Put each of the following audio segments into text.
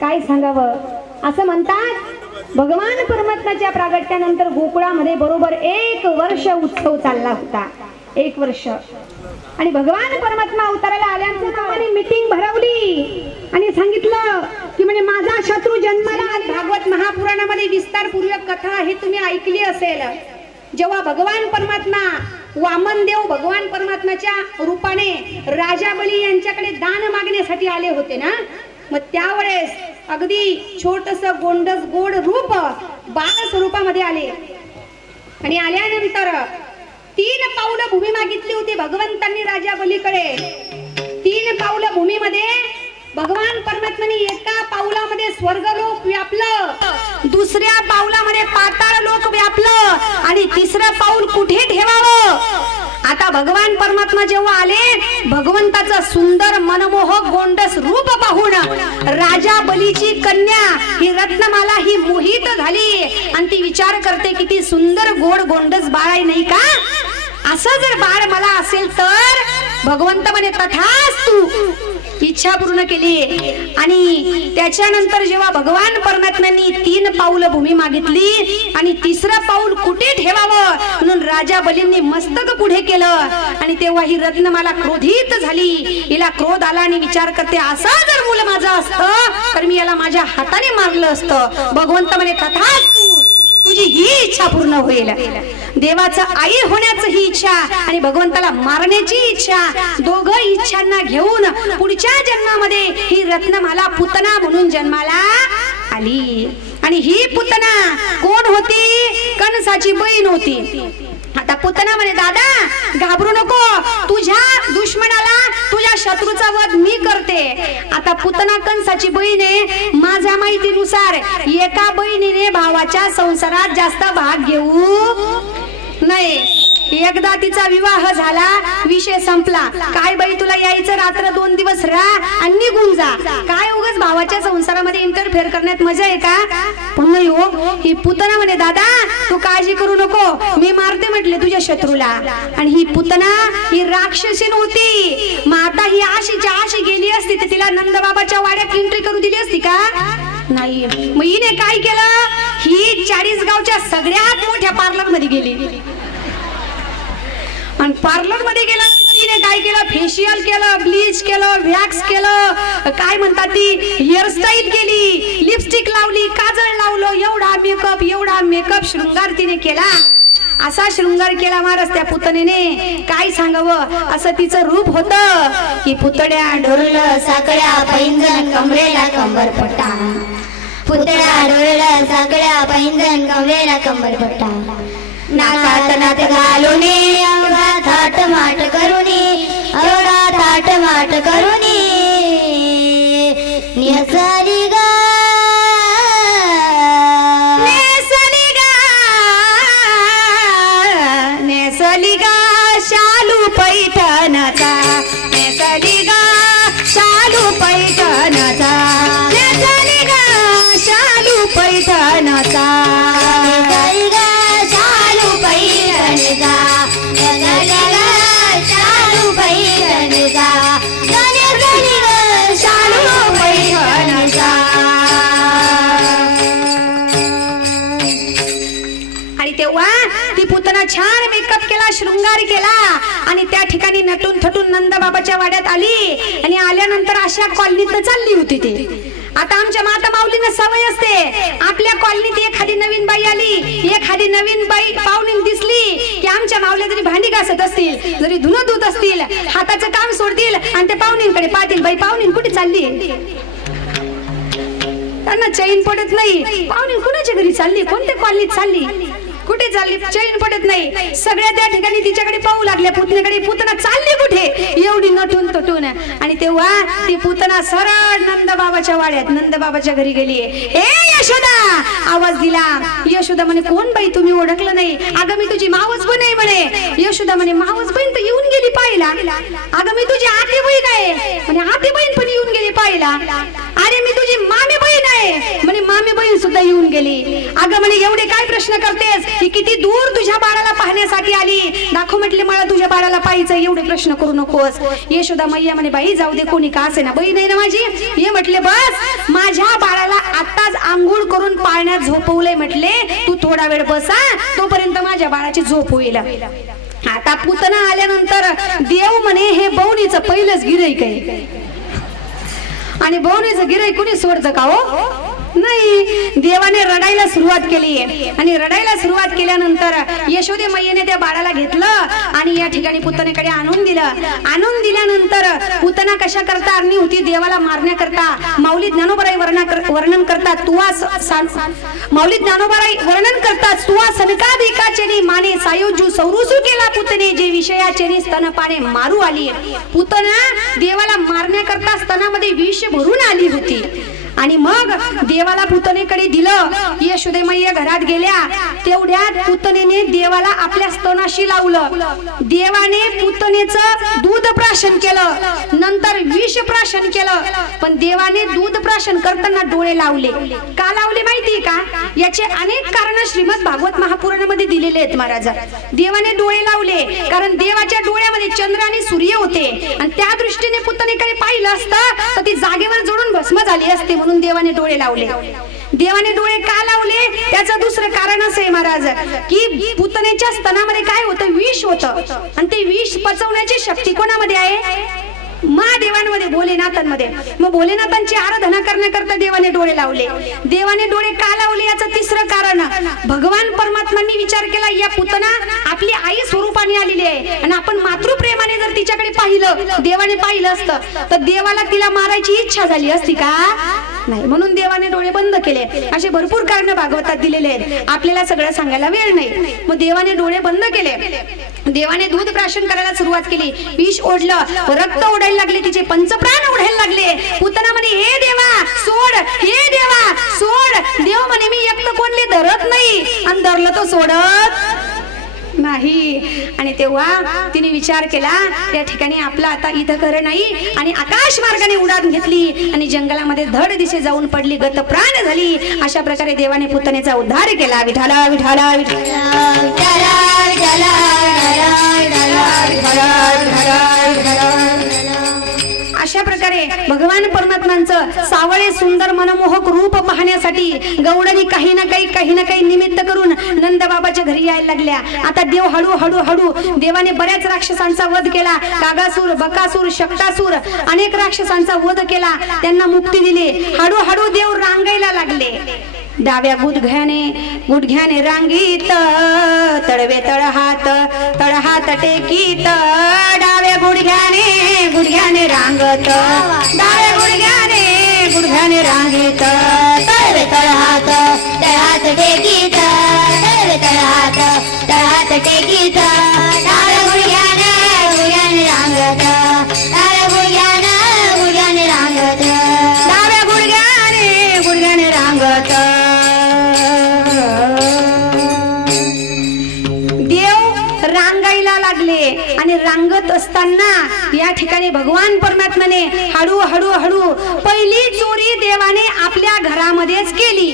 काय सांगावं असं म्हणतात भगवान परमात्म्याच्या प्रागट्यानंतर गोकुळामध्ये बरोबर 1 वर्ष उत्सव चालला होता 1 वर्ष आणि भगवान परमात्मा अवताराला आल्यानंतर मीटिंग भरवली आणि सांगितलं की म्हणजे माझा शत्रू जन्माला आला भागवत महापुराणामध्ये विस्तारपूर्वक कथा आहे तुम्ही ऐकली असेल जेव्हा भगवान परमात्मा वामनदेव भगवान परमात्म्याच्या रूपाने राजा बली यांच्याकडे दान मागण्यासाठी आले होते ना मग त्यावेळेस अगदी छोटसं गोंडस गोड रूप बाळ स्वरूपामध्ये आले आणि आल्यानंतर 3 पावलं भूमी मागितली होती भगवंतांनी राजा बलीकडे 3 पावलं भूमीमध्ये भगवान परमात्म्याने एका पाऊलामध्ये स्वर्गलोक व्यापलं दुसऱ्या पाऊलामध्ये पाताळ लोक व्यापलं आणि तिसरं पाऊल कुठे ठेवावं आता भगवान परमात्मा जेव्हा आले भगवंताचं सुंदर मनमोहक गोंडस रूप पाहून राजा बलीची कन्या ही रत्नमाला ही मोहित झाली आणि ती विचार करते किती सुंदर गोड गोंडस बाळ आहे नाही का असं जर बाळ मला असेल तर भगवंत म्हणे तथास्तु इच्छा पूर्ण केली आणि त्याच्यानंतर जेव्हा भगवान परमात्म्यांनी 3 पाऊलं भूमी मागितली आणि तिसरं पाऊल कुठे ठेवावं म्हणून राजा बलींनी मस्तक पुढे केलं आणि तेव्हा ही रत्नमाला क्रोधित झाली हिला क्रोध आला आणि विचार करते असा जर मूल माझं असतं तर मी याला माझ्या हाताने मारलं असतं भगवंत म्हणे तथास्तु तुझी ही इच्छा पूर्ण होईल देवाचं आई होण्याची ही इच्छा आणि भगवंताला मारण्याची इच्छा दोघं इच्छांना घेऊन पुढच्या जन्मामध्ये ही रत्नमाला पुतना म्हणून जन्माला आली आणि ही पुतना कोण होती कंसाची बहीण होती आता पुतना म्हणे दादा घाबरू नको तुझ्या दुश्मनाला तुझ्या शत्रूचा वध मी करते आता पुतना कंसाची बहीण आहे माझ्या माहितीनुसार एका बहिणीने भावाच्या संसारात जास्त भाग घेऊ नाही एकदा तिचा विवाह झाला, विषय संपला. काय बाई तुला यायचं रात्र 2 दिवस राहा आणि निघून जा. काय उगाच भावाच्या संसारामध्ये इंटरफेअर करण्यात मजा आहे का? पण नाही हो, ही पुतना म्हणे दादा तू काळजी करू नको, मी मारते म्हटले तुझ्या शत्रूला. आणि ही पुतना ही राक्षसीन होती. मग आता ही आशीच्या आशी गेली असती तर तिला नंदबाबाच्या वाड्यात एंट्री करू दिली असती का? नाही. मग हिने काय केलं, ही 40 गावच्या सगळ्यात मोठ्या पार्लर मध्ये गेली. आणि पार्लर मध्ये गेला तिने काय केलं, फेशियल केलं, ब्लीच केलं, वॅक्स केलं, काय म्हणतात ती हेअरस्टाईल केली, लिपस्टिक लावली, काजळ लावलं, एवढा मेकअप शृंगार तिने केला. असा शृंगार केला महाराज त्या पुतणीने. काय सांगावं, असं तिचं रूप होतं की पुतड्या ढोरलं साकड्या पैंजण कमरेला कंबरपट्टा, पुतळ्या ढोरलं साकड्या पैंजण कमरेला कंबरपट्टा, नाकात नात घालूनी अवघा थाट माट करूनी, अवघा थाट माट करूनी नेसली गा शालू पैठणचा, नेसली गा शालू पैठणचा, नेसली गा शालू पैठणचा, नेसली गा शालू पैठणचा, नेसली गा शालू पैठणचा, नेसली गा शालू पैठणचा. आणि तेव्हा ती पुतना छान मेकअप केला, शृंगार केला आणि त्या ठिकाणी नटून थटून नंदबाबाच्या वाड्यात आली. आणि आल्यानंतर अशा कॉलनीत चालली होती ती. आता आमच्या माता माऊलींना सवय असते, आपल्या कॉलनीत एखादी नवीन बाई आली, एखादी नवीन बाई पाहुणी दिसली की आमच्या माऊल्या जरी भांडी घासत असतील, जरी धुणं धुत असतील, हाताचं काम सोडतील आणि ते पाहुणींकडे पाहतील, बाई पाहुणी कुठे चालली. त्यांना चैन पडत नाही, पाहुणी कुणाच्या घरी चालली, कोणत्या कॉलनीत चालली, कुठे चालली, चैन पडत नाही. सगळ्या त्या ठिकाणी तिच्याकडे पाहू लागल्या, पुतणीकडे, पुतना चालली कुठे, एवढी नटून तटून. आणि तेव्हा ती पुतना सरळ नंदबाबाच्या वाड्यात, नंदबाबाच्या घरी गेली. ए यशोदा, आवाज दिला. यशोदा म्हणे कोण बाई, तुम्ही ओळखलं नाही? अगं मी तुझी मावस बहीण आहे म्हणे. यशोदा म्हणे मावस बहीण तर येऊन गेली पाहिला. अगं मी तुझी आती बहीण आहे म्हणे. आती बहीण पण येऊन गेली पाहिला. अरे मी तुझी मामी बहीण आहे म्हणे. मामी बहीण सुद्धा येऊन गेली. अगं म्हणे एवढे काय प्रश्न करतेस, ही किती दूर तुझ्या बाळाला पाहण्यासाठी आली. दाखव म्हटले मला तुझ्या बाळाला पाहायचं, एवढे प्रश्न करू नकोस. यशोदा मैया म्हणे बाई जाऊ दे, कोणी का असे ना, बहीण आहे ना माझी. हे म्हटले बस, माझ्या बाळाला आताच आंघोळ करून पाळण्यात झोपवलंय म्हटले, तू थोडा वेळ बसा, तोपर्यंत माझ्या बाळाची झोप होईल. आता पुतना आल्यानंतर देव म्हणे हे बवणीचं पहिलंच गिऱ्हाईक आहे. आणि बवणीचं गिऱ्हाईक कोणी सोडतं का हो? नाही. देवाने रडायला सुरुवात केली. आणि रडायला सुरुवात केल्यानंतर यशोदे मैयेने त्या बाळाला घेतलं आणि या ठिकाणी पुतनेकडे आणून दिलं. आणून दिल्यानंतर पुतना कशा करता आरणी होती, देवाला मारण्याकरता. माऊली ज्ञानोबाराई वर्णन करतात, माऊली ज्ञानोबाराई वर्णन करतात, तुवा सनकाधिकाचेनी माने सायोजू सौरुसू केला पुतने, जे विषयाचेनी स्तनपाने मारू आली. पुतना देवाला मारण्याकरता स्तनामध्ये विष भरून आली होती. आणि मग देवाला पुतनेकडे दिलं. यशोदे मैया घरात गेल्या, तेवढ्यात पुतनेने देवाला आपल्या स्तनाशी लावलं. देवाने पुतनेचं दूध प्राशन केलं, नंतर विष प्राशन केलं. पण देवाने दूध प्राशन करताना डोळे लावले. का लावले माहितीये का? याचे अनेक कारण श्रीमद भागवत महापुराणामध्ये दिलेले आहेत महाराज. देवाने डोळे लावले कारण देवाच्या डोळ्यामध्ये चंद्र आणि सूर्य होते आणि त्या दृष्टीने पुतनेकडे पाहिलं असतं तर ती जागेवर जोडून भस्म झाली असते, म्हणून देवाने डोळे लावले. देवाने डोळे का लावले त्याचं दुसरं कारण असं आहे महाराज की पुतनेच्या स्तनामध्ये काय होतं, विष होतं. आणि ते विष पचवण्याची शक्ती कोणामध्ये आहे? महादेवांमध्ये, भोलेनाथांमध्ये. मग भोलेनाथांची आराधना करण्याकरता देवाने डोळे लावले. देवाने डोळे का लावले याचं तिसरं कारण, भगवान परमात्मांनी विचार केला या पुतना आपली आई स्वरूपाने आलेली आहे आणि आपण मातृप्रेमाने जर तिच्याकडे पाहिलं, देवाने पाहिलं असतं तर देवाला तिला मारायची इच्छा झाली असती का? नाही. म्हणून देवाने डोळे बंद केले. असे भरपूर कारण भागवतात दिलेले आहेत, आपल्याला सगळं सांगायला वेळ नाही. मग देवाने डोळे बंद केले. देवाने दूध प्राशन करायला सुरुवात केली. विष ओढलं, रक्त ओढायला लागले, तिचे पंचप्राण ओढायला लागले. पुतना म्हणे हे देवा सोड, हे देवा सोड. देव म्हणे मी एकटं कोणले धरत नाही आणि धरलं तो सोडत नाही. आणि तेव्हा तिने विचार केला त्या ठिकाणी आपला आता इथं घर नाही आणि आकाश मार्गाने उडान घेतली आणि जंगलामध्ये धड दिशे जाऊन पडली, गत प्राण झाली. अशा प्रकारे देवाने पुतणेचा उद्धार केला. विठाला विठाला अशा प्रकारे भगवान परमात्मांचं सावळे सुंदर मनमोहक रूप पाहण्यासाठी गौडणी काही ना काही निमित्त करून नंद बाबाच्या घरी यायला लागल्या. आता देव हळू हळू देवाने बऱ्याच राक्षसांचा वध केला. कागासूर, बकासूर, शक्तासूर अनेक राक्षसांचा वध केला, त्यांना मुक्ती दिली. हळू देव रांगायला लागले. डाव्या गुडघ्याने रांगीत, तळवे तळहात टेकीत, डाव्या गुडघ्याने रांगत, डाव्या गुडघ्याने रांगीत, तळवे तळहात टेकीत, तळवे तळहात टेकीत, डाव्या गुडघ्याने रांगत, डाव्या गुडघ्याने रांगत, डाव्या गुडघ्याने रांगत. रांगायला लागले आणि रांगत असताना या ठिकाणी भगवान परमात्म्याने हळू पहिली चोरी देवाने आपल्या घरामध्येच केली.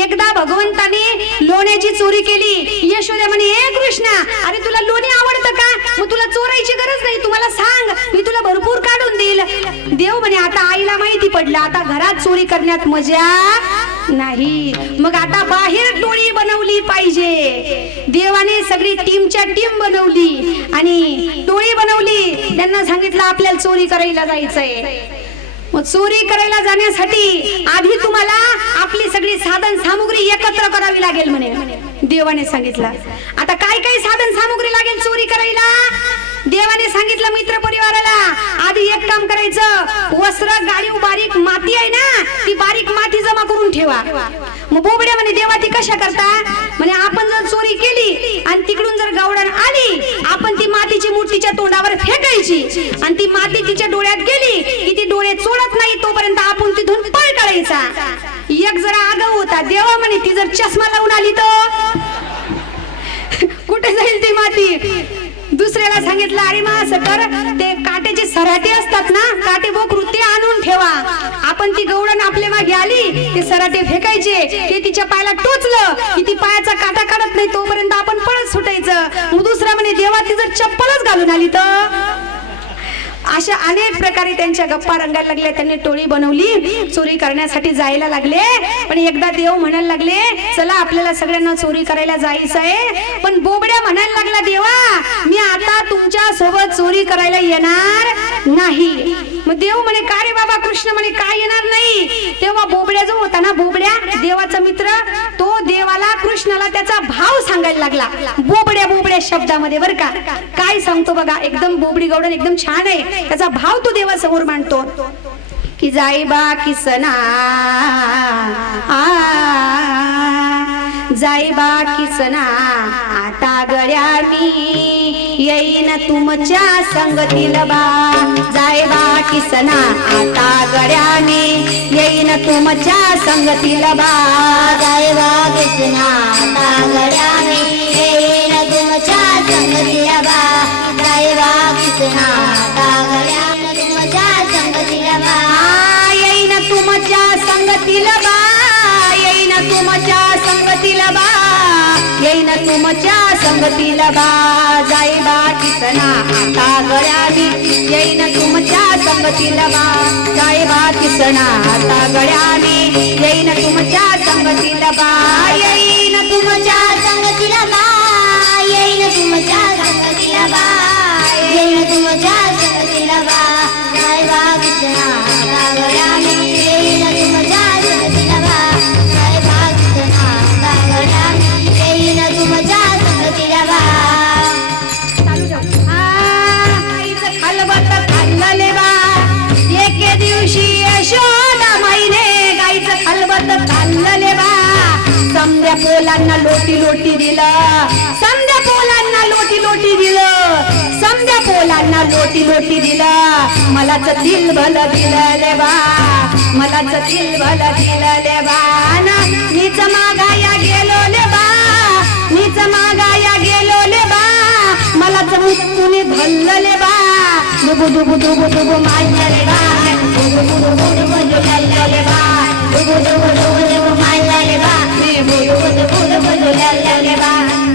एकदा भगवंताने लोण्याची चोरी केली. यशोदा म्हणे, ए कृष्णा, अरे तुला लोणी आवडतं का? मग तुला चोरायची गरज नाही, तुम्हाला सांग, मी तुला भरपूर काढून देईल. देव म्हणे, आता आईला माहिती पडलं, आता घरात चोरी करण्यात मजा नाही, मग आता बाहेर टोळी बनवली पाहिजे. देवाने सगळी टीमच्या टीम बनवली आणि टोळी बनवली. त्यांना सांगितलं आपल्याला चोरी करायला जायचंय. मग चोरी करायला जाण्यासाठी आधी तुम्हाला आपली सगळी साधन सामुग्री एकत्र करावी लागेल म्हणे देवाने सांगितलं. आता काय साधन सामुग्री लागेल चोरी करायला? देवाने सांगितलं मित्र परिवाराला, आधी एक काम करायचं, वस्त्र, गाडीव बारीक माती आहे ना, ती बारीक माती जमा करून ठेवा. मग बोबड्या म्हणे, देवा ती कशा करता? म्हणे, आपण जर चोरी केली आणि तिकडून जर गावडण आली, आपण ती मातीची मूर्तीच्या तोंडावर फेकायची आणि ती माती तिच्या डोळ्यात गेली की ती डोळे चोळत नाही तोपर्यंत आपण तिथून पळ काढायचा. एक जरा आगाऊ होता. देवा म्हणे, ती जर चष्मा लावून आली तर कुठे जाईल ती माती? दुसऱ्याला सांगितलं, अरे मा असं कर, ते काट्याचे सराटे असतात ना, काटे बोकरू, ते आणून ठेवा. आपण ती गवळण आपल्या मागे आली, ते सराटे फेकायचे, ते तिच्या पायाला टोचलं की ती पायाचा काटा काढत नाही तोपर्यंत आपण पळत सुटायचं. मग दुसरा म्हणे, देवा ती जर चप्पलच घालून आली तर? अशा अनेक प्रकारे त्यांच्या गप्पा रंगायला लागल्या. त्यांनी टोळी बनवली, चोरी करण्यासाठी जायला लागले. पण एकदा देव म्हणायला लागले, चला आपल्याला सगळ्यांना चोरी करायला जायचं आहे. पण बोबड्या म्हणायला लागला, देवा मी आता तुमच्या सोबत चोरी करायला येणार नाही. मग देव म्हणे, का रे बाबा? कृष्ण म्हणे, काय येणार नाही? तेव्हा बोबड्या जो होता ना, बोबड्या देवाचा मित्र, तो देवाला कृष्णाला त्याचा भाव सांगायला लागला, बोबड्या शब्दामध्ये, बर का. काय सांगतो बघा, एकदम बोबडी गवडण एकदम छान आहे. त्याचा भाव तो देवासमोर मांडतो की जाईबा किसना जाईबा किसना आता गळ्या मी येईन तुमच्या संगतीला बा. जाईबा किसना आता गळ्या मी येईन तुमच्या संगतीला बा. जाईबा किसना आता गळ्या मी येईन तुमच्या संगतीला बा. जाईबा किसना आता गळ्या मी तुमच्या संगतीला बा. येईन तुमच्या संगतीला बा. येईन तुमच्या संगतीला बा. येईन तुमच्या संगतीला बा. जाईबा किसना आता गळ्या मी येईन तुमच्या संगतीला बा. जाईबा किसना आता गळ्या मी येईन तुमच्या संगतीला बा. येईन तुमच्या संगतीला बा. येईन तुमच्या संगतीला बा. येईन तुमच्या संगतीला बा. जाईबा किसना आता गळ्या मी येईन तुमच्या संगतीला बा. जाईबा किसना आता गळ्या मी येईन तुमच्या संगतीला बा. खलबत खाल्लले बा. एके दिवशी यशोदा माईने गाईचं खलबत खाल्लले बा. समद्या पोलांना लोटी दिलं. समद्या पोलांना लोटी दिलं. समद्या पोलांना लोटी दिलं. मलाच दिल भल दिलं ले बा. मलाच दिल भल दिलं ले बा. मीच मागाया गेलो ले बा. मीच मागाया गेलो ले धल्लले बा दुबु दुबु दुबु दुबु मारले बा दुबु दुबु दुबु दुबु धल्लले बा दुबु दुबु दुबु दुबु मारले बा दुबु दुबु दुबु दुबु धल्लले बा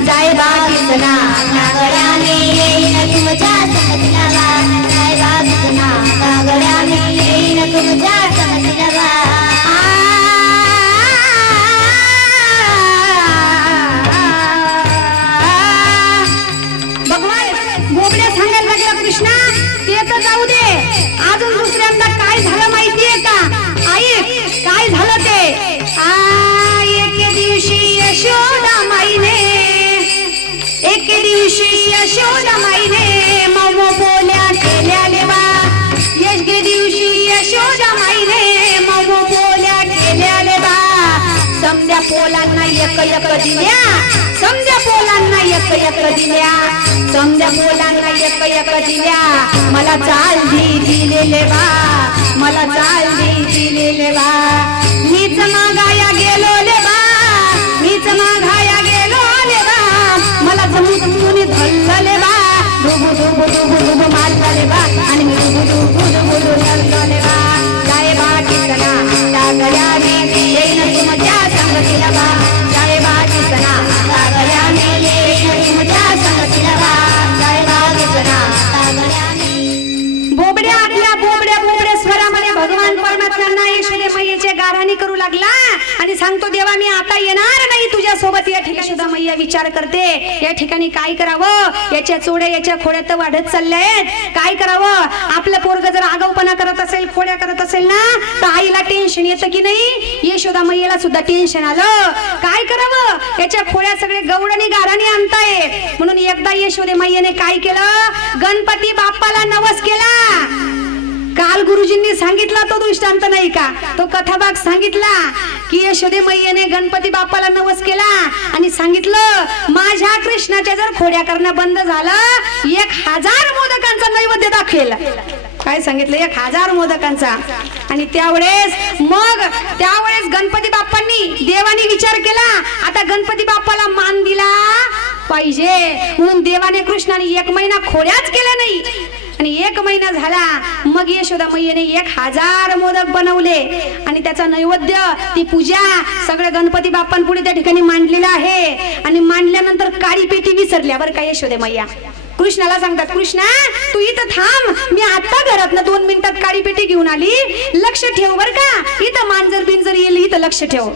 जाय बा किसना नागराने येईन तुमच्या संगतीला बा जाय बा किसना नागराने येईन तुमच्या संगतीला बा कृष्णा ते तर जाऊ दे अजून दुसऱ्यांदा काय झालं माहितीये का आई काय झालं ते एके दिवशी यशोदा माईने मम बोल्या केल्याले बा एके दिवशी यशोदा माईने मम बोल्या केल्याले बा समजा पोलांना एक एक दिल्या समजा पोलांना एक एक दिल्या समजा पोलांना एक एक दिल्या मला चाल दिलेले बा मला चाल दिलेले बा मीच मागाया गेलो ले बा मीच मागाया गेलो ले बा मला जमून धरले बा डुबू डुबू डुबू डुबू मारले बा आणि मी डुबू डुबू डुबू धरले बा जाय बा किसना टाकल्याने येईन तुमच्या संगतीला बा जाय बा किसना टाकल्याने येईन तुमच्या संगतीला बा जाय बा किसना टाकल्याने बोबड्या आपल्या बोबड्या बोबड्या स्वरामध्ये भगवान परमात्म्यांना यशोदे मैयेचे गाराणी करू लागला आणि सांगतो देवा मी आता येणार नाही तुझ्या सोबत या ठिकाणी सुद्धा मैया विचार करते या ठिकाणी काय करावं याच्या चोड्या याच्या खोड्यात वाढत चालल्यात काय करावं आपलं पोरग जर आगाऊपणा करत असेल खोड्या करत असेल ना तर आईला टेन्शन येतं की नाही यशोदा मैयेला सुद्धा टेन्शन आलं काय करावं याच्या खोड्या सगळे गवळणी गाराणी आणताय म्हणून एकदा यशोदे मैयेने काय केलं गणपती बाप्पाला नवस केला काल गुरुजींनी सांगितला तो दृष्टांत नाही का तो कथाभाग सांगितला की यशोदे मैयेने गणपती बाप्पाला नवस केला आणि सांगितलं माझ्या कृष्णाच्या जर खोड्या करणं बंद झालं 1000 मोदकांचा नैवेद्य दाखवेल काय सांगितलं 1000 मोदकांचा आणि त्यावेळेस गणपती बाप्पांनी देवानी विचार केला आता गणपती बाप्पाला मान दिला पाहिजे म्हणून देवाने कृष्णाने 1 महिना खोड्याच केल्या नाही आणि 1 महिना झाला मग यशोदा मैयेने 1000 मोदक बनवले आणि त्याचा नैवेद्य ती पूजा सगळं गणपती बाप्पांपुढे त्या ठिकाणी मांडलेला आहे आणि मांडल्यानंतर काळी पेटी विसरल्या बरं का यशोदे मैया कृष्णाला सांगतात कृष्णा तू इथं थांब मी आता घरातनं 2 मिनिटात काळी पेटी घेऊन आली लक्ष ठेव बर का इथं मांजर बिंजर येईल इथं लक्ष ठेव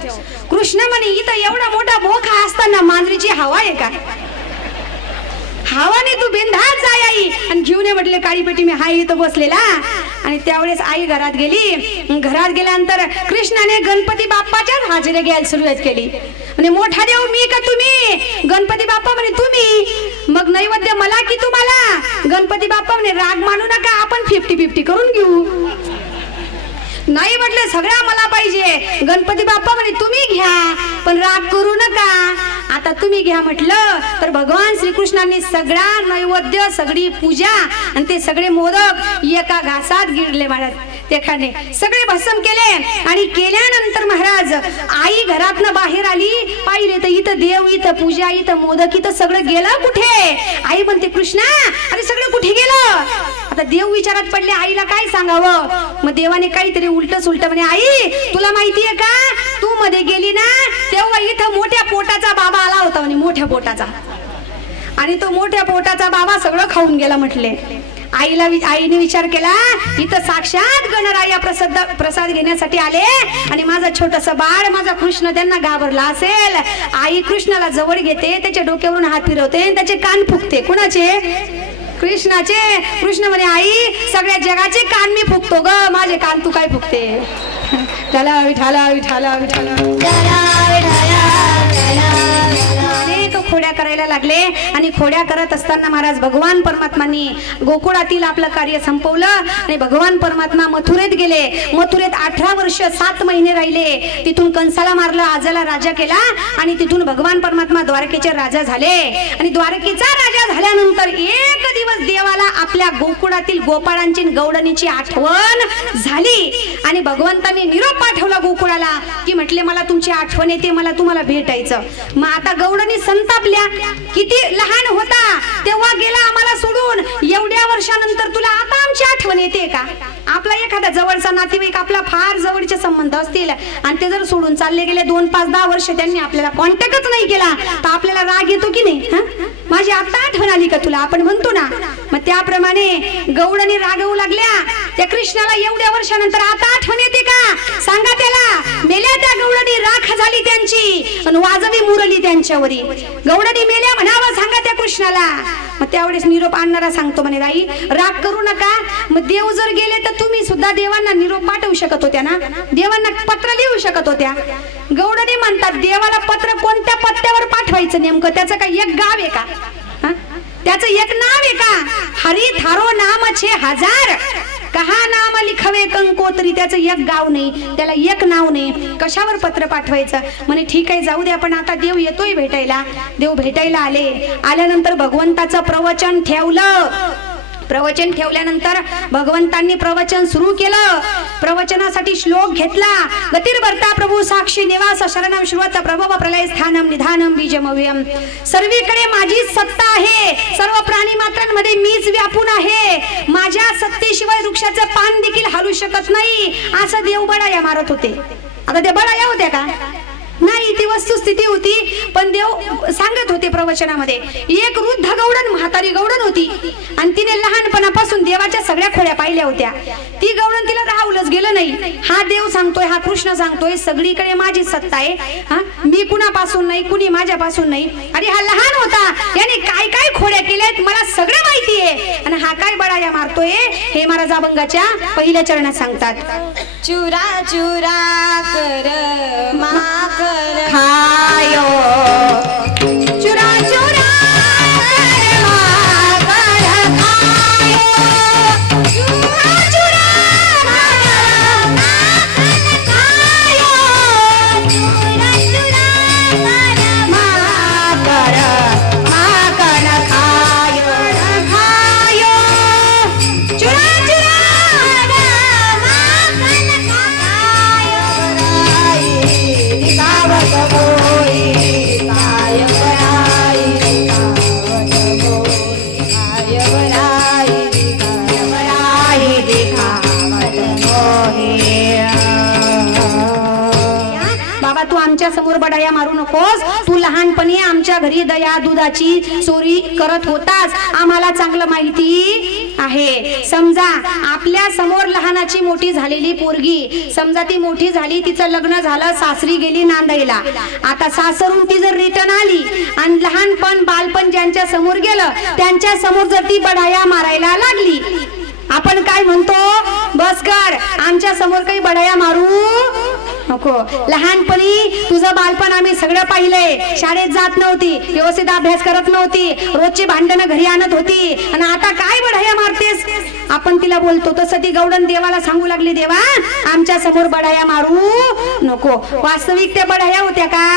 कृष्ण म्हणे इथं एवढा मोठा बोखा असताना मांजरीची हवा आहे का हवाने तू बिंधात जाय आई आणि घेऊन ये म्हटले काळी पेटी मी हाय इथं बसलेला आणि त्यावेळेस आई घरात गेली घरात गेल्यानंतर कृष्णाने गणपती बाप्पाच्याच हाजिरी घ्यायला सुरुवात केली आणि मोठा देव मी का तुम्ही गणपती बाप्पा म्हणे तुम्ही मग नैवेद्य मला की तुम्हाला गणपती बाप्पा म्हणे राग मानू नका आपण 50-50 करून घेऊ नाही म्हटले सगळ्या मला पाहिजे गणपती बाप्पा म्हणे तुम्ही घ्या पण राग करू नका आता तुम्ही घ्या म्हटलं तर भगवान श्रीकृष्णांनी सगळा नैवेद्य सगळी पूजा आणि ते सगळे मोदक एका घासात गिळले महाराज त्याने सगळे भस्म केले आणि केल्यानंतर महाराज आई घरातनं बाहेर आली पाहिले तर इथं देव इथं पूजा इथं मोदक इथं सगळं गेलं कुठे आई म्हणते कृष्णा अरे सगळं कुठे गेलं आता देव विचारात पडले आईला काय सांगावं मग देवाने काहीतरी उलट सुलट म्हणे आई तुला माहितीये का तू मध्ये गेली ना तेव्हा इथं मोठ्या पोटाचा बाबा आला होता म्हणे मोठ्या पोटाचा आणि तो मोठ्या पोटाचा बाबा सगळं खाऊन गेला म्हटले आईने विचार केला इथं साक्षात गणराया प्रसाद घेण्यासाठी आले आणि माझा छोटासा बाळ माझा कृष्ण त्यांना घाबरला असेल आई कृष्णाला जवळ घेते त्याच्या डोक्यावरून हात फिरवते आणि त्याचे कान फुकते कुणाचे कृष्णाचे कृष्ण म्हणे आई सगळ्या जगाचे कान मी फुकतो ग माझे कान तू काय फुकते विठाला विठाला विठाला विठाला खोड्या करायला लागले आणि खोड्या करत असताना महाराज भगवान परमात्मानी गोकुळातील आपलं कार्य संपवलं आणि भगवान परमात्मा मथुरेत गेले मथुरेत 18 वर्ष 7 महिने राहिले तिथून कंसाला मारलं आजाला राजा केला आणि तिथून भगवान परमात्मा द्वारकेचे राजा झाले आणि द्वारकेचा राजा झाल्यानंतर एक दिवस देवाला आपल्या गोकुळातील गोपाळांची गौडणीची आठवण झाली आणि भगवंतांनी निरोप पाठवला गोकुळाला की म्हटले मला तुमची आठवण येते मला तुम्हाला भेटायचं मग आता गौडणी संतापल्या किती लहान होता तेव्हा गेला आम्हाला सोडून एवढ्या वर्षानंतर तुला आता आमची आठवण येते का? आपला एखादा जवळचा नातेवाईक, आपला फार जवळचे संबंध असतील आणि ते जर सोडून चालले गेले 2, 5, 10 वर्ष त्यांनी आपल्याला कॉन्टॅक्टच नाही केला तर आपल्याला राग येतो की नाही? माझी आता आठवण आली का तुला, आपण म्हणतो ना. मग त्याप्रमाणे गौडणी रागवू लागल्या त्या कृष्णाला. एवढ्या वर्षानंतर आता आठवण येते का? सांगा त्याला. मेल्या त्या गौडणी, राख झाली त्यांची आणि वाजवी मुरली त्यांच्यावरी. गौडणी मेल्या म्हणावं सांगा त्या कृष्णाला. मग त्यावेळेस निरोप आणणारा सांगतो म्हणे, राई राग करू नका. मग देव जर गेले तर तुम्ही सुद्धा देवांना निरोप पाठवू शकत होत्या ना, देवांना पत्र लिहू शकत होत्या. गौडणी म्हणतात देवाला पत्र कोणत्या पत्त्यावर पाठवायचं नेमकं? त्याचं काही एक गाव आहे का? त्याचं एक नाव आहे का? हरी थारो नाम छे हजार, कहा नाम लिखवे कंकोत्री. त्याचं एक गाव नाही, त्याला एक नाव नाही. कशावर पत्र पाठवायचं? म्हणे ठीक आहे जाऊ दे, आपण आता देव येतोय भेटायला. देव भेटायला आल्यानंतर भगवंताचं प्रवचन ठेवलं. प्रवचन ठेवल्यानंतर भगवंतांनी प्रवचन सुरू केलं. प्रवचनासाठी श्लोक घेतला. गतिर्भर्ता प्रभू साक्षी निवास शरणम श्रुवत प्रभव प्रलय स्थानम निधानम बीजमव्यम. सर्वीकडे माझीच सत्ता आहे, सर्व प्राणी मात्रांमध्ये मीच व्यापून आहे. माझ्या सत्तेशिवाय वृक्षाचं पान देखील हलू शकत नाही, असं देव बडाया मारत होते. आता ते बडाया होत्या का? नाही, ती वस्तुस्थिती होती. पण देव सांगत होते प्रवचनामध्ये. एक वृद्ध गौडण, म्हातारी गौडण होती आणि तिने लहानपणापासून देवाच्या सगळ्या खोड्या पाहिल्या होत्या. ती गौडण तिला राहवलंच गेलं नाही. हा देव सांगतोय, हा कृष्ण सांगतोय सगळीकडे माझी सत्ता आहे, मी कुणापासून नाही, कुणी माझ्यापासून नाही. अरे हा लहान होता, याने काय काय खोड्या केल्यात मला सगळं माहिती आहे आणि हा काय बडाया मारतोय हे महाराज अभंगाच्या पहिल्या चरणात सांगतात. चुरा चुरा कर माकर खायो, चुरा चुरा कर माकर खायो, चुरा चुरा कर माकर खायो, चुरा चुरा कर माकर खायो, खायो, चुरा चुरा कर माकर खायो. बाबा तू आमच्या समोर बडाया मारू नकोस. तू लहानपणी आमच्या घरी दया दुधाची चोरी करत होतास, आम्हाला चांगलं माहिती आहे. समजा आपल्या समोर लहानाची मोठी झालेली पोरगी, समजा ती मोठी झाली, तिचं लग्न झालं, सासरी गेली नांदायला. आता सासरून ती जर रिटर्न आली आणि लहानपण बालपण ज्यांच्या समोर गेलं त्यांच्या समोर जर ती बडाया मारायला लागली, आपण काय म्हणतो? बस कर, आमच्या समोर काही बडाया मारू नको. लहानपणी तुझं बालपण आम्ही सगळं पाहिलंय. शाळेत जात नव्हती, व्यवस्थित अभ्यास करत नव्हती, रोजची भांडणं घरी आणत होती आणि आता काय बडाया मारतेस? आपण तिला बोलतो. तसं ती गौडण देवाला सांगू लागली, देवा आमच्या समोर बडाया मारू नको. वास्तविक त्या बडाया होत्या का?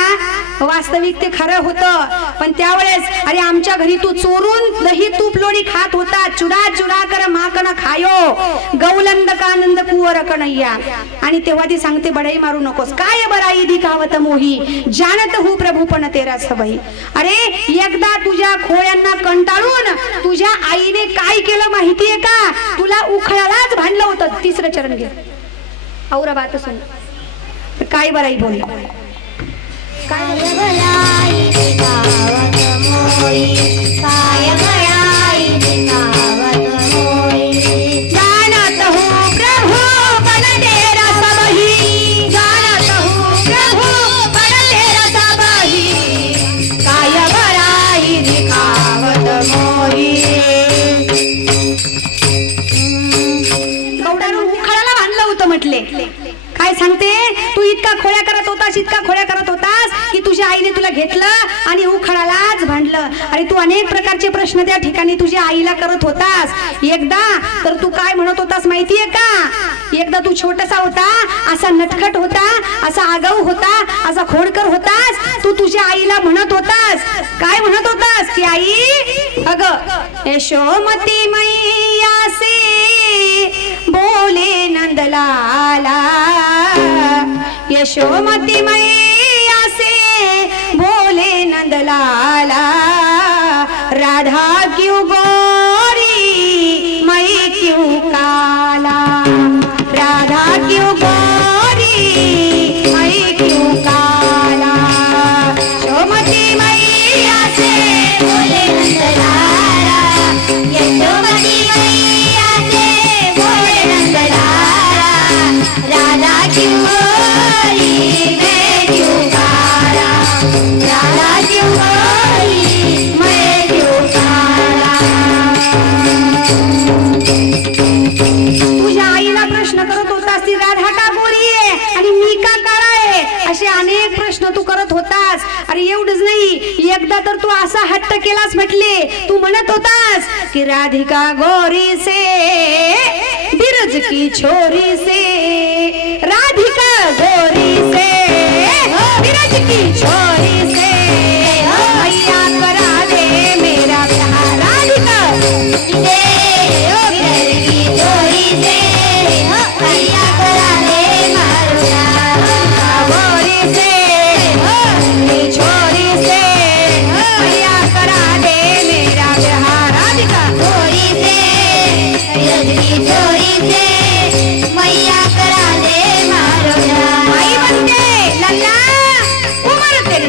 वास्तविक ते खरं होतं. पण त्यावेळेस अरे आमच्या घरी तू चोरून दही तूप लोणी खात होता. चुरा चुरा कर माकन खायो, गौलंद कानंद कुवर कणैया. आणि तेव्हा ती सांगते बडाई मारू नकोस. काय बराई दिखावत मोही, जानत हूँ प्रभू पण तेरा सवई. अरे एकदा तुझ्या खोयांना कंटाळून तुझ्या आईने काय केलं माहितीये का? तुला उखळालाच भांडलं होतं. तिसरं चरण घे. औरबात सुन काय बराई बोल. काय बराई दिखावत मोही, काय बराई दिखावत मोही, जानत हूँ प्रभु पण तेरा सबही, जानत हूँ प्रभु पण तेरा सबही, काय बराई दिखावत मोही. गौडानं उखळाला भांडलं होतं म्हटले. काय सांगते? तू इतका खोड्या करत होतास, इतका खोड्या करत होतास की तुझ्या आईने तुला घेतलं आणि उखळालाच भांडलं. अरे तू अनेक प्रकारचे प्रश्न त्या ठिकाणी तुझ्या आईला करत होतास. एकदा तर तू काय म्हणत होतास माहितीये का? एकदा तू छोटासा होता, असा नटखट होता, असा आगाऊ होता, असा खोडकर होतास. तू तुझ्या आईला म्हणत होतास, काय म्हणत होतास की आई अगं यशोमती मैया से बोले नंदलाला, यशोमती मैया से बोले नंदलाला, राधा क्यों गोरी आणि एवढंच नाही, एकदा तर तू असा हट्ट केलास म्हटले, तू म्हणत होतास की राधिका गोरी से बिरज की छोरी से, राधिका गोरी से बिरज की छोरी से भैया करा दे मेरा प्यार, राधिका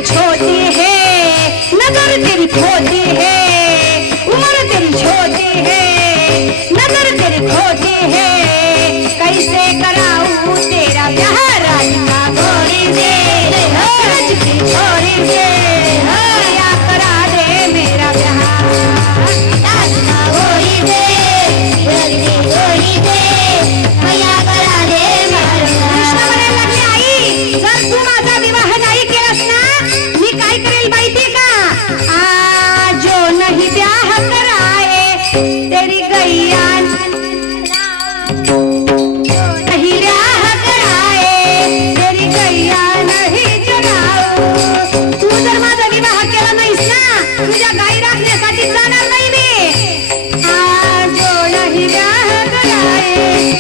छोटी है नजर तेरी खोटी है, उम्र तेरी छोटी है नजर तेरी खोटी है, कैसे कराऊं तेरा प्यार राधिका गोरी से बिरज की छोरी से भैया करा दे मेरा प्यार, राधिका गोरी से बिरज की छोरी से भैया करा दे मेरा प्यार। कृष्ण म्हणायला लागले, आई जर तू माझा विवाह नाही केलास ना, मी काय करेल माहिती का, जो नहीं ब्याह कराए तेरी गैया नहीं ब्याह कराए तेरी गैया नहीं चराऊ, तू जर माझा विवाह केला नाहीस ना, तुझ्या गाई राखण्यासाठी जाणार नाही मी, जो नहीं ब्याह कराए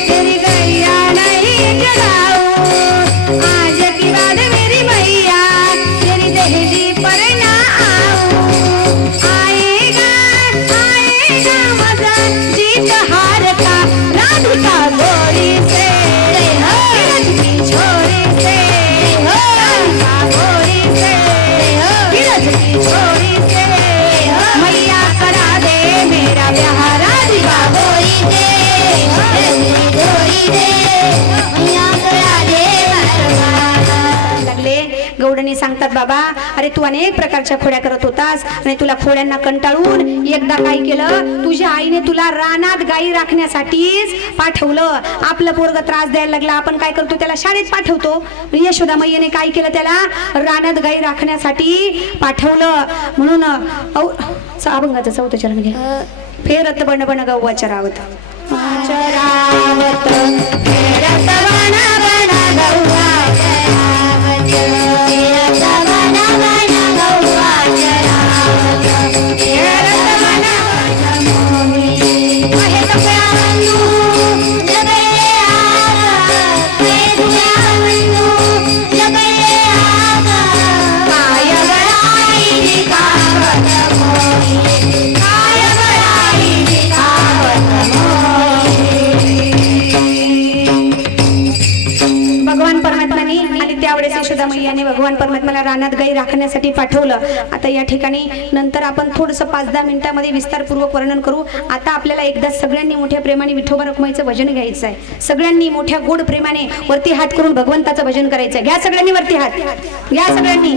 तेरी गैया नहीं चराऊ, आज की बात मेरी मैया तेरी दहली पर ना आऊं, आएगा आएगा मजा जीत हार का राधिका गोरी से बिरज की छोरी से, राधिका गोरी से बिरज की छोरी से मैया करा दे मेरा ब्याह, राधिका गोरी से बिरज की छोरी से मैया करा दे लागले। गौडणी सांगतात, बाबा अरे तू अनेक प्रकारच्या खोड्या करत होतास आणि तुला खोड्यांना कंटाळून एकदा काय केलं, तुझ्या आईने तुला रानात गाई राखण्यासाठीच पाठवलं, आपलं पोरग त्रास द्यायला लागला, आपण काय करतो त्याला शाळेत पाठवतो, यशोदा मैयाने काय केलं, त्याला रानात गाई राखण्यासाठी पाठवलं, म्हणून अभंगाचं 4थं चरण घे, फेरत बन बन गव्वाच्या रावत चरावत फेरत बन बन गव्वाच्या रावत, फेरत बन बन गव्वाच्या रावत, फेरत बन बन मोमी महेत प्यानू जगले आगा, महेत प्यानू जगले आगा, काय बळाई दिखावत मोही, काय बळाई दिखावत भगवान परमात्माने आणि त्यावेळेस यशोदा मैयाने भगवान परमात्म्याला रानात गाई राखण्यासाठी पाठवलं। आता या ठिकाणी नंतर आपण थोडंसं 5-10 मिनिटांमध्ये विस्तारपूर्वक वर्णन करू। आता आपल्याला एकदा सगळ्यांनी मोठ्या प्रेमाने विठोबा रखुमाईचं भजन घ्यायचं आहे, सगळ्यांनी मोठ्या गोड प्रेमाने वरती हात करून भगवंताचं भजन करायचं आहे। घ्या सगळ्यांनी वरती हात, घ्या सगळ्यांनी,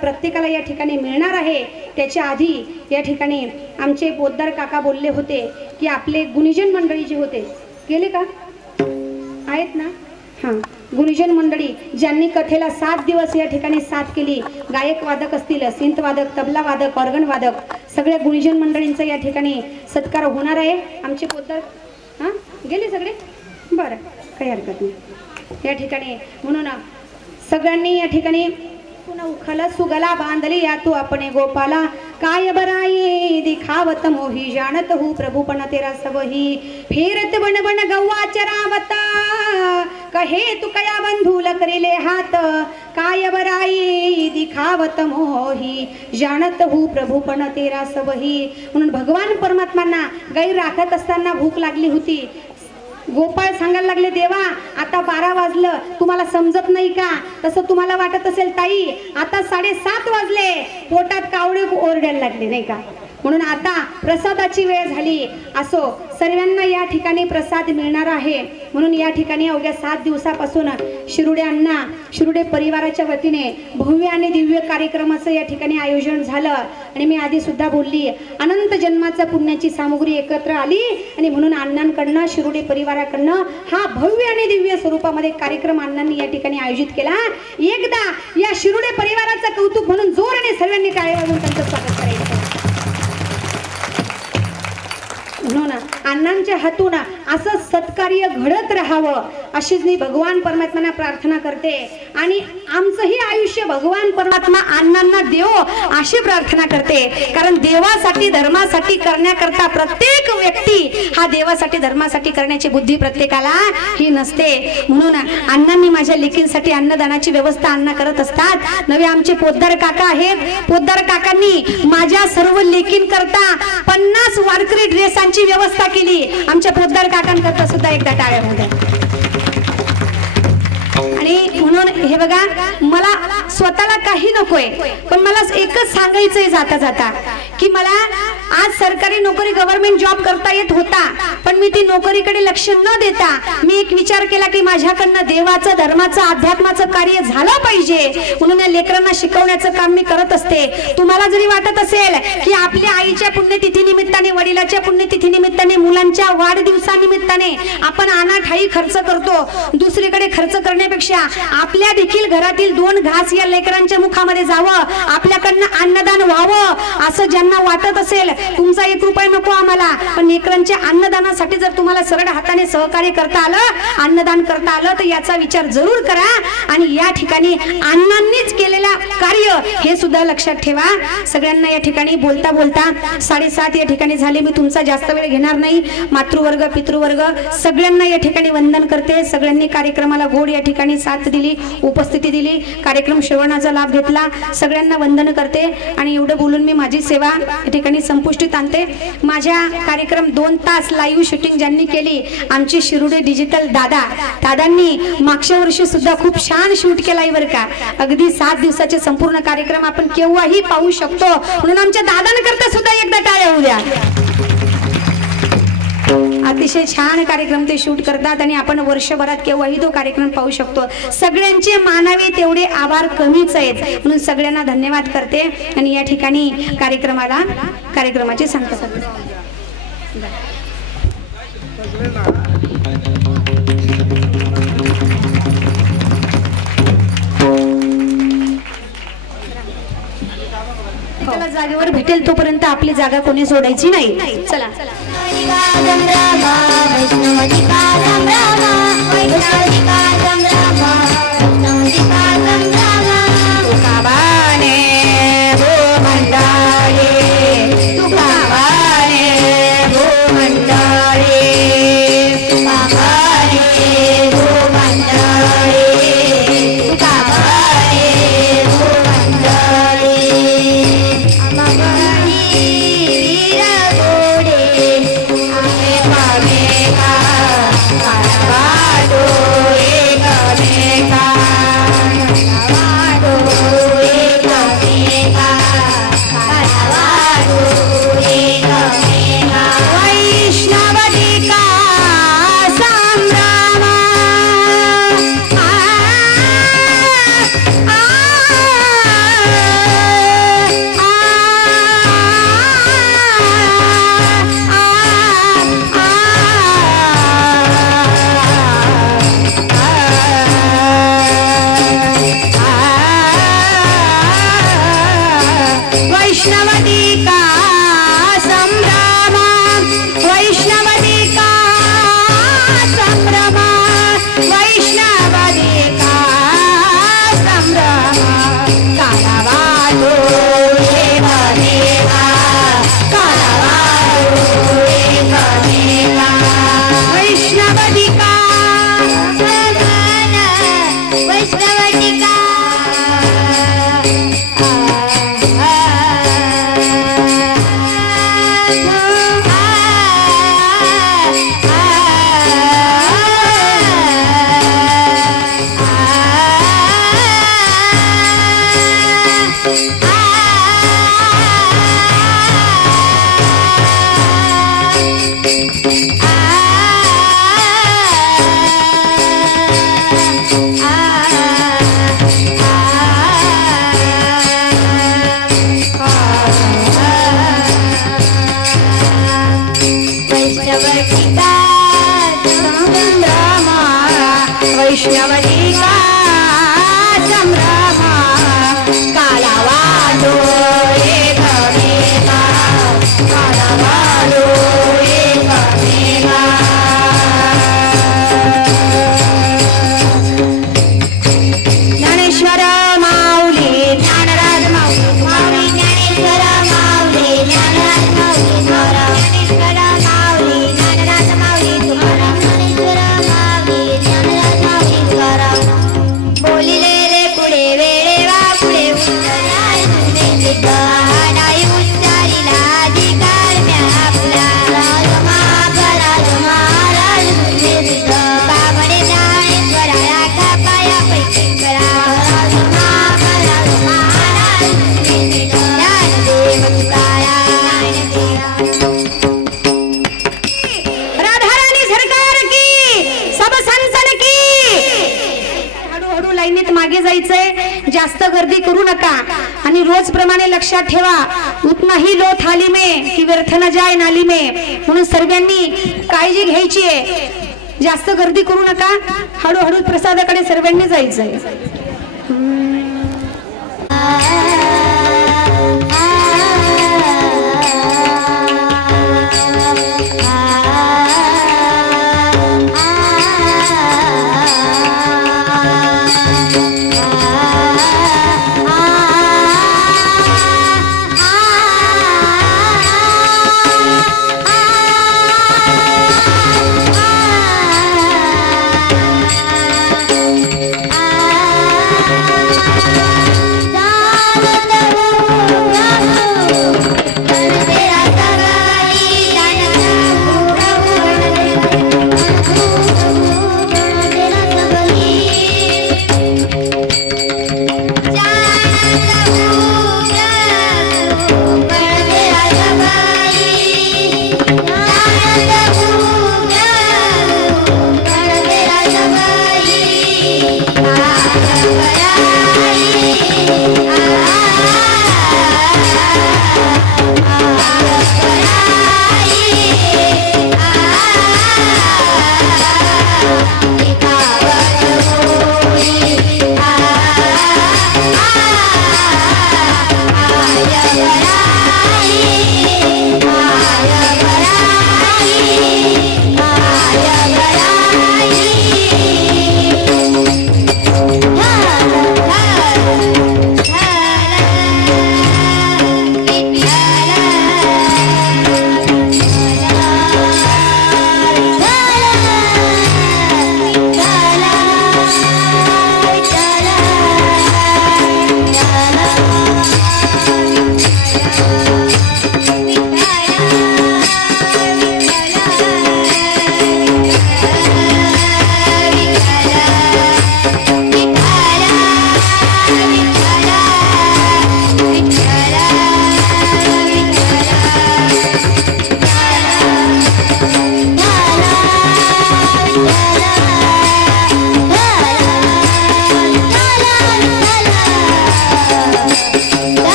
प्रत्येकाला या ठिकाणी मिळणार आहे। त्याच्या आधी या ठिकाणी आमचे पोद्दार काका बोलले होते की आपले गुणीजन मंडळी जे होते गेले का आहेत ना, हां गुणीजन मंडळी ज्यांनी कथेला 7 दिवस या ठिकाणी साथ केली, गायक वादक असतील, सिंत वादक, तबला वादक, ऑर्गन वादक, सगळ्या गुणीजन मंडळींचा या ठिकाणी सत्कार होणार आहे। आमचे पोद्दार हां गेले सगळे, बरं काही हरकत नाही या ठिकाणी। म्हणून सगळ्यांनी या ठिकाणी पुन्हा उखाला सुगला बांधली या तू अपने गोपाला, काय बराई दिखावत मोही जानत हूँ प्रभुपण तेरा सबही फेरत बन बन गौवा चरावता कहे तू कया बंधूल करेले हात काय बराई दिखावत मोही जानत हूँ प्रभुपण तेरा सबही. म्हणून भगवान परमात्मांना गाई राखत असताना भूक लागली होती. गोपाळ सांगायला लागले, देवा आता 12 वाजलं, तुम्हाला समजत नाही का? तसं तुम्हाला वाटत असेल ताई, आता 7:30 वाजले, पोटात कावळे ओरडायला लागले नाही का? म्हणून आता प्रसादाची वेळ झाली. असो, सर्वांना या ठिकाणी प्रसाद मिळणार आहे. म्हणून या ठिकाणी अवघ्या 7 दिवसापासून शिरुडे अण्णा, शिरुडे परिवाराच्या वतीने भव्य आणि दिव्य कार्यक्रमाचं या ठिकाणी आयोजन झालं. आणि मी आधी सुद्धा बोलली, अनंत जन्माचा पुण्याची सामुग्री एकत्र आली आणि म्हणून अण्णांकडनं, शिरुडे परिवाराकडनं हा भव्य आणि दिव्य स्वरूपामध्ये कार्यक्रम अण्णांनी या ठिकाणी आयोजित केला. एकदा या शिरुडे परिवाराचं कौतुक म्हणून जोराने सर्वांनी टाळ्या वाजवून त्यांचं स्वागत करायचं. म्हणून अण्णांच्या हातून असं सत्कार्य घडत राहावं अशीच मी भगवान परमात्म्यांना प्रार्थना करते. आणि आमचंही आयुष्य भगवान परमात्मा अण्णांना देव अशी प्रार्थना करते. कारण देवासाठी धर्मासाठी करण्याकरता प्रत्येक व्यक्ती हा देवासाठी धर्मासाठी करण्याची बुद्धी प्रत्येकाला ही नसते. म्हणून अण्णांनी माझ्या लेकींसाठी अन्नदानाची व्यवस्था अण्णा करत असतात. नवे आमचे पोद्दार काका आहेत. पोद्दार काकांनी माझ्या सर्व लेकींकरता 50 वारकरी ड्रेसांची व्यवस्था केली. आमच्या पोद्दार काकांकरता सुद्धा एकदा टाळ्या होत्या. आणि म्हणून हे बघा, मला स्वतःला काही नकोय, पण मला एकच सांगायचंय जाता जाता की मला आज सरकारी नोकरी गव्हर्नमेंट जॉब करता येत होता, पण मी ती नोकरीकडे लक्ष न देता मी एक विचार केला की माझ्याकडनं देवाचं, धर्माचं, अध्यात्माचं कार्य झालं पाहिजे. म्हणून या लेकरांना शिकवण्याचं काम मी करत असते. तुम्हाला जरी वाटत असेल की आपल्या आईच्या पुण्यतिथी निमित्ताने, वडिलाच्या पुण्यतिथी निमित्ताने, मुलांच्या वाढदिवसानिमित्ताने आपण अनाठाई खर्च करतो, दुसरीकडे खर्च करण्यापेक्षा आपल्या देखील घरातील 2 घास या लेकरांच्या मुखामध्ये जावं, आपल्याकडनं अन्नदान व्हावं असं ज्यांना वाटत असेल, तुमचा 1 रुपया नको आम्हाला, पण लेकरांच्या अन्नदानासाठी जर तुम्हाला सरळ हाताने सहकार्य करता आलं, अन्नदान करता आलं, तर याचा विचार जरूर करा. आणि या ठिकाणी अण्णांनीच केलेलं कार्य हे सुद्धा लक्षात ठेवा. सगळ्यांना या ठिकाणी बोलता बोलता 7:30 या ठिकाणी झाले. मी तुमचा जास्त वेळ घेणार नाही. मातृवर्ग, पितृवर्ग सगळ्यांना या ठिकाणी वंदन करते. सगळ्यांनी कार्यक्रमाला गोड या ठिकाणी साथ दिली, उपस्थिती दिली, कार्यक्रम श्रवणाचा लाभ घेतला. सगळ्यांना वंदन करते आणि एवढं बोलून मी माझी सेवा या ठिकाणी संपुष्टीत आणते. माझ्या कार्यक्रम 2 तास लाईव्ह शूटिंग ज्यांनी केली, आमचे शिरुडे डिजिटल दादांनी मागच्या वर्षी सुद्धा खूप छान शूट केलाय बरं का. अगदी 7 दिवसाचे संपूर्ण कार्यक्रम आपण केव्हाही पाहू शकतो. म्हणून आमच्या दादांकरता सुद्धा एकदा टाळ्या होऊ द्या. अतिशय छान कार्यक्रम ते शूट करतात आणि आपण वर्षभरात केव्हाही तो कार्यक्रम पाहू शकतो. सगळ्यांचे मानावे तेवढे आभार कमीच आहेत. म्हणून सगळ्यांना धन्यवाद करते आणि या ठिकाणी कार्यक्रमाची सांगता करते. जागेवर भेटेल तोपर्यंत आपली जागा कोणी सोडायची नाही. चला Amen. संभ्रमा वैष्णवरी का संभ्रमा काला वालो एक मेवा काला वालो एक मेवा ज्ञानेश्वर माऊली ज्ञानराज माऊली ज्ञानेश्वर माऊली ज्ञानराज माऊली ज्ञानेश्वर माऊली ज्ञानराज माऊली तुकाराम ज्ञानेश्वर माऊली ज्ञानराज माऊली तुकाराम बोलिलेले पुढे वेळे वा पुढे उच्चाराय तुझे सिद्ध नाही उच्चारीला अधिकार म्या आपला राजमा महाराज तुझे सिद्ध बाबडे ज्ञानेश्वराया खापाया पैसे करा राजमा महाराज तुझे सिद्ध ज्ञानदेव तुकाया राधाराणी सरकार की सब संसन की हळूहळू लाईनीत मागे जायचंय जास्त गर्दी करू नका आणि रोज प्रमाणे लक्षात ठेवा उतना ही लो थाली में की व्यर्थ न जाए नाली में म्हणून सर्वांनी काळजी घ्यायची आहे जास्त गर्दी करू नका हळूहळू प्रसादाकडे सर्वांनी जायचंय Ah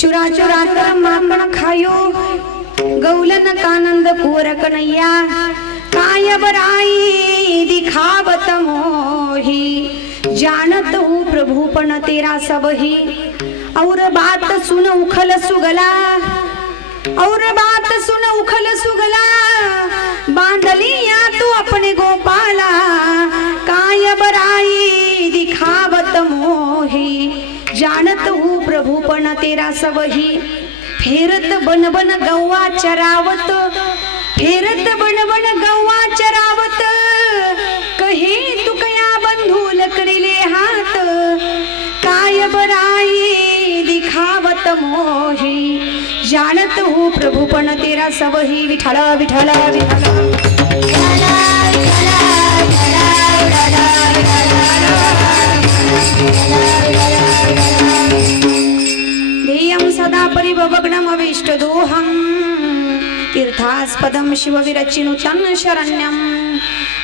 चुरा चुरा कर माखण खायो गौलन कानंद कुवर कन्हैया काय बराई दिखावत मोही जानत हूँ प्रभु पण तेरा सब ही और बात सुन उखल सुगला और बात सुन उखल सुगला बांधलिया तू अपने गोपाला काय बराई दिखावत मोही जानत हूँ प्रभु पण तेरा सब ही फेरत बन बन गौवा चरावत फेरत बन बन गौवा चरावत कहे तू कया बंधूल करिले हात काय बराई दिखावत मोही जानत हूँ प्रभु पण तेरा सब ही विठ्ठल विठ्ठल विठ्ठल ध्येयं सदा परिभवग्नमविष्टदोहं तीर्थास्पदं शिवविरचिनुतं शरण्यं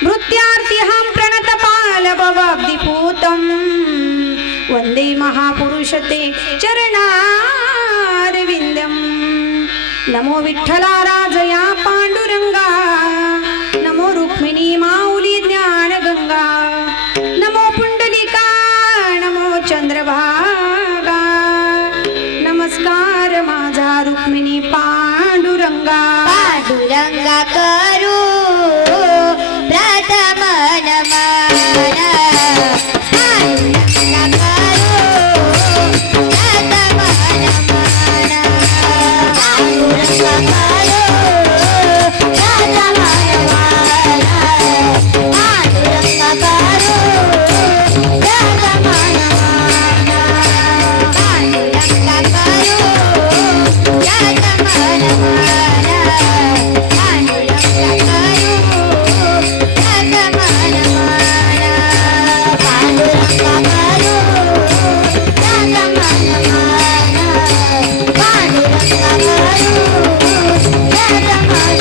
भृत्यार्तिहं प्रणतपालभवाब्धिपूतं वन्दे महापुरुषते चरणारविन्दं नमो विठ्ठला राजया पांडुरंगा नमो रुक्मिणी माऊली ज्ञानगंगा नमो पुंडलिका नमो चंद्रभागा नमस्कार माझा रुक्मिणी पांडुरंगा पांडुरंगा करू प्रथम नमन पांडुरंगा करू प्रथम नमन पांडुरंगा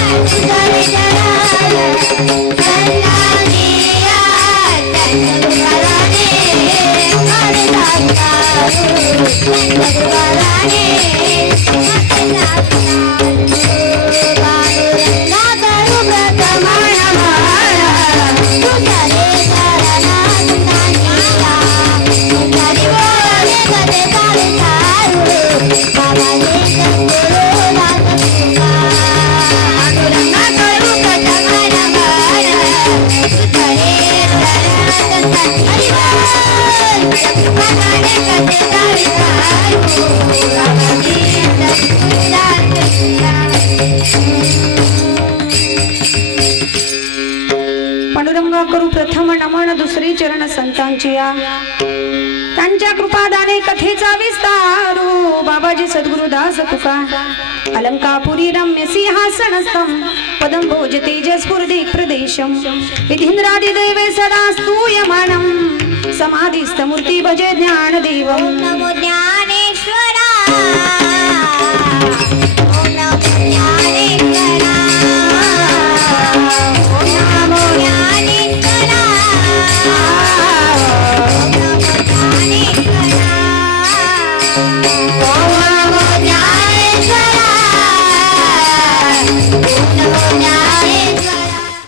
करू प्रथम नमन पांडुरंगा करू प्रथम नमन पांडुरंगा करू पांडुरंगा करू प्रथम नमन दुसरे चरण संतांचे त्यांच्या कृपादाने कथेचा विस्तारू बाबाजी सद्गुरुदास तुका अलंकापुरी रम्य सिंहासनस्थं पदं भोज तेजस्फुर्दे प्रदेशं विधीन्द्रादिदेवे सदा स्तूयमानं समाधिस्थमूर्ति भजे ज्ञानदेवं नमो ज्ञान